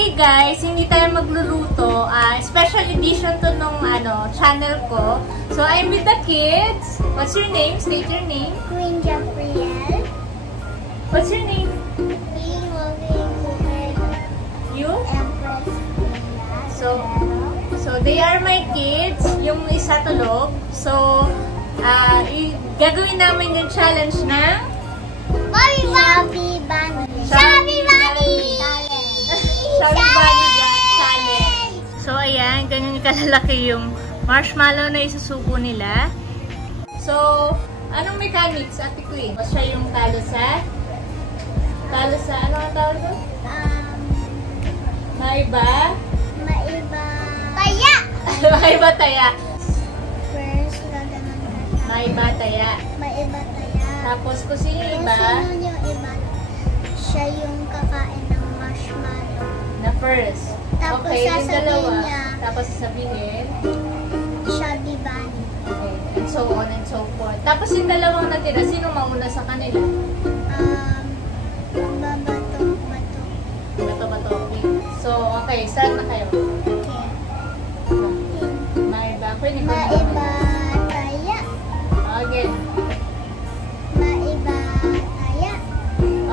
Today guys, hindi tayo magluluto. Special edition to nung channel ko. So I'm with the kids. What's your name? State your name. Queen Gabrielle. What's your name? Queen Loving. You? Empress. So they are my kids. Yung isa tulog. So gagawin namin yung challenge ng Shabby Bunny. Shabby Bunny! Shabby Bunny Challenge. So ayan, ganyan kalalaki yung marshmallow na isusubo nila. So, anong mechanics, Ate Queen? O siya yung talo sa, ano ang tawag doon? Maiba? Taya! Maiba taya. First, gaganon ka. Maiba taya. Maiba taya. Tapos kung sino yung iba? Sino yung iba? Siya yung kakain ng marshmallow. Na first. Tapos okay, yung dalawa. niya, Tapos sasabihin? Shabby Bunny. Okay, and so on and so forth. Tapos yung dalawang natira, sino mauna sa kanila? Bato. So, okay, start na kayo. Okay. Maiba. Pwede ko Maiba taya. Again. Maiba taya.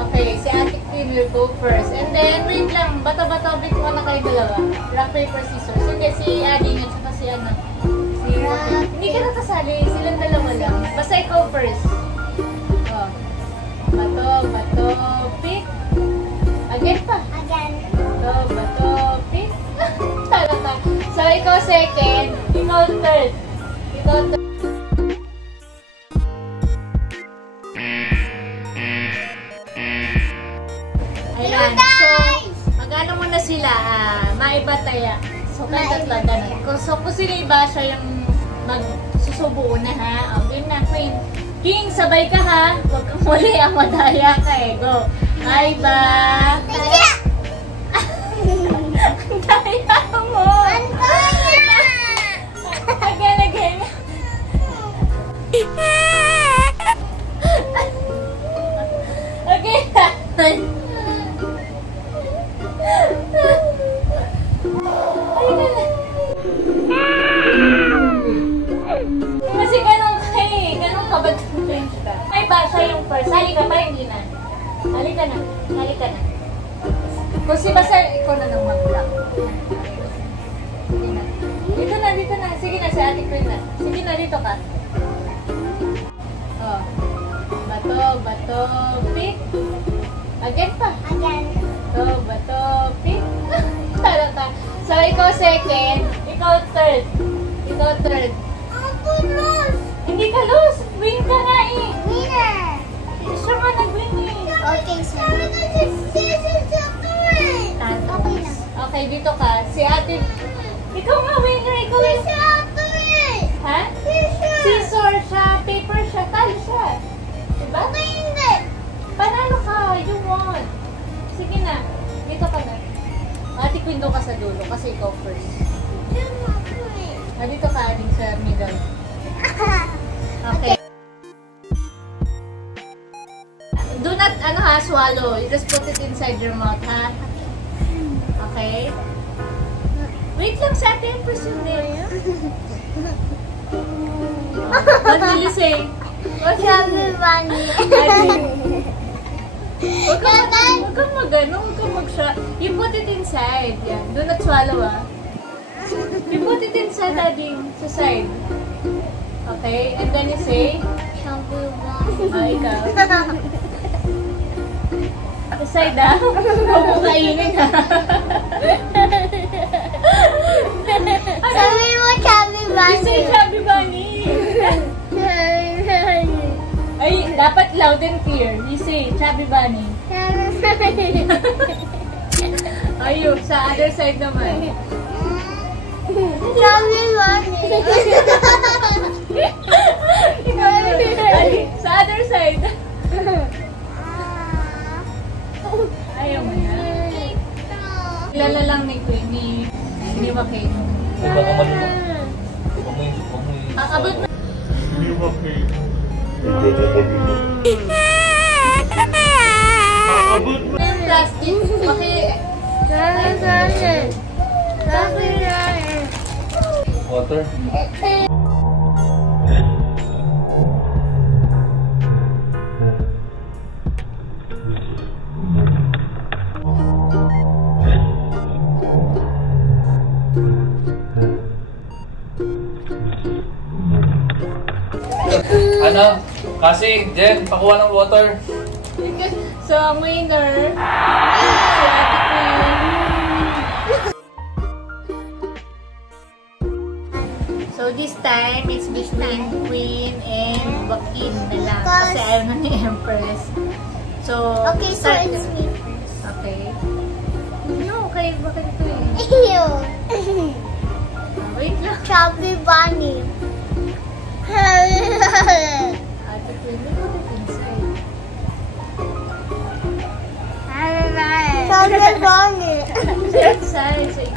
Okay, si Ate Queen will go first. And then, wait lang. Bato-bato, big mo na kayo dalawa. Rock, paper, scissors. Hindi, si Ading at saka si ano. Si hindi ka nakasali. Silang dalawa lang. Basta ikaw first. Oh. Bato, pick. Again pa. Again. Bato, pick. Talata. So, ikaw second. Ikaw third. Ayan. So, mag-ano muna sila. Maiba taya. So, tatlo ganun. So, kung sino iba siya yung magsusubo na ha. O, game na, Queen. King, sabay ka ha. Huwag kang muli. Madaya ka eh. Go. Maiba. Taya! Ang daya mo. Again. Again. Kasi ganun ka ba siya? May ba siya yung first? Halika pa, hindi na. Halika na. Kasi basta ikaw na nang mag-block. Dito na. Sige na, si Ate Queen na. Sige na, dito ka. Oh. Bato, pick. Again pa. Again. Bato, pick. Tara ka. So, ikaw second. Ikaw third. Ako lost. Hindi ka lose. Win ka nga eh. Winner. Siya nga nag-win eh. Okay, so. Okay na. Okay, dito ka. Si Ate. Ikaw nga winner. Ikaw yung... Ha? Scissor siya. Paper siya. Talo siya. Diba? Hindi. Panalo ka. You won. Sige na. Dito ka na. Ate Queen doon ka sa dulo kasi ikaw first. Dito ka aling sa middle. Okay. Do not, swallow. You just put it inside your mouth, ha? Okay? Wait lang sa atin, pursue din. What will you say? Shabby Bunny. Huwag kang mag-ano, huwag kang mag-shot. You put it inside. Yan. Do not swallow, ah. You put it inside, Ading, sa side. Okay? And then you say, Shabby Bunny. ikaw. Sa side, ah. Huwag mo kainin, ha. Sabi mo, Shabby You Bunny. say Shabby Bunny. Ay, dapat loud and clear. You say Shabby Bunny. Ayun, sa other side naman. Shabby Bunny. Sa other side. Ayaw mo na. Kilala lang ni Queen, ni Joaquin. Abot mo. Ni Joaquin. Abot mo yung plastic. Water. Ano? Kasi, Jen, pakuha ng water. So, ang winner, si Ate Queen. So, this time, it's between Queen and Joaquin na lang. Kasi ayaw na ni Empress. So, Okay, so start it's na. me first. Okay. No, okay. Bakit ito eh? Ew. Wait lang. Chubby bunny. Ate Queen, look at it inside. Chubby bunny. Sa inside, sa inside.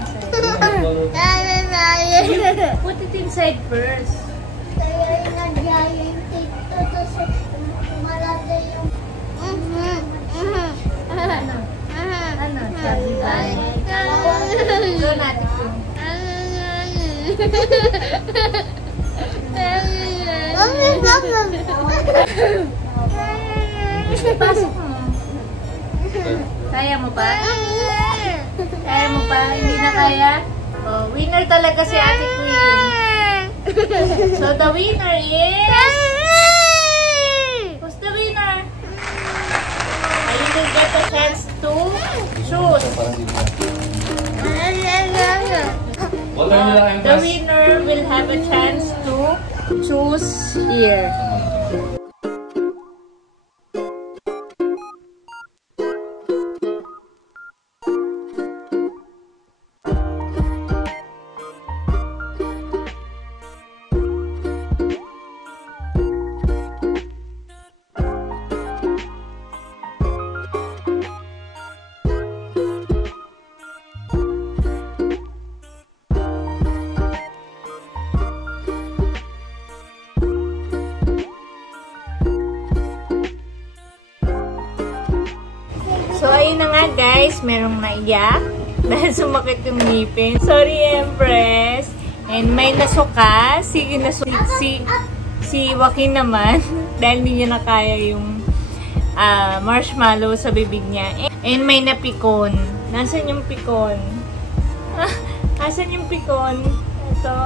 Put it inside first. Kaya yung giant ito, tapos malada yung... Ano? Ano? Chubby bunny. Go natin Queen. Pasok mo. Kaya mo pa? Kaya mo pa? Hindi na kaya? Oh, winner talaga si Ate Queen. So, the winner is... Who's the winner? You will get a chance to choose. Water nyo lang, The Empress. winner will have a chance to choose here. So, ayun na nga guys, merong naiyak dahil sumakit yung ngipin. Sorry, Empress. And may nasuka. Si Joaquin naman dahil hindi niya nakaya yung marshmallow sa bibig niya. And may napikon. Nasaan yung pikon? Nasaan yung pikon? Ito.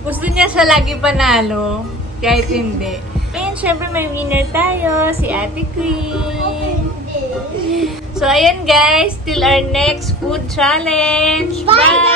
Gusto niya siya lagi panalo. Kahit hindi. And syempre may winner tayo, si Ate Queen. So, ayan guys, till our next food challenge. Bye!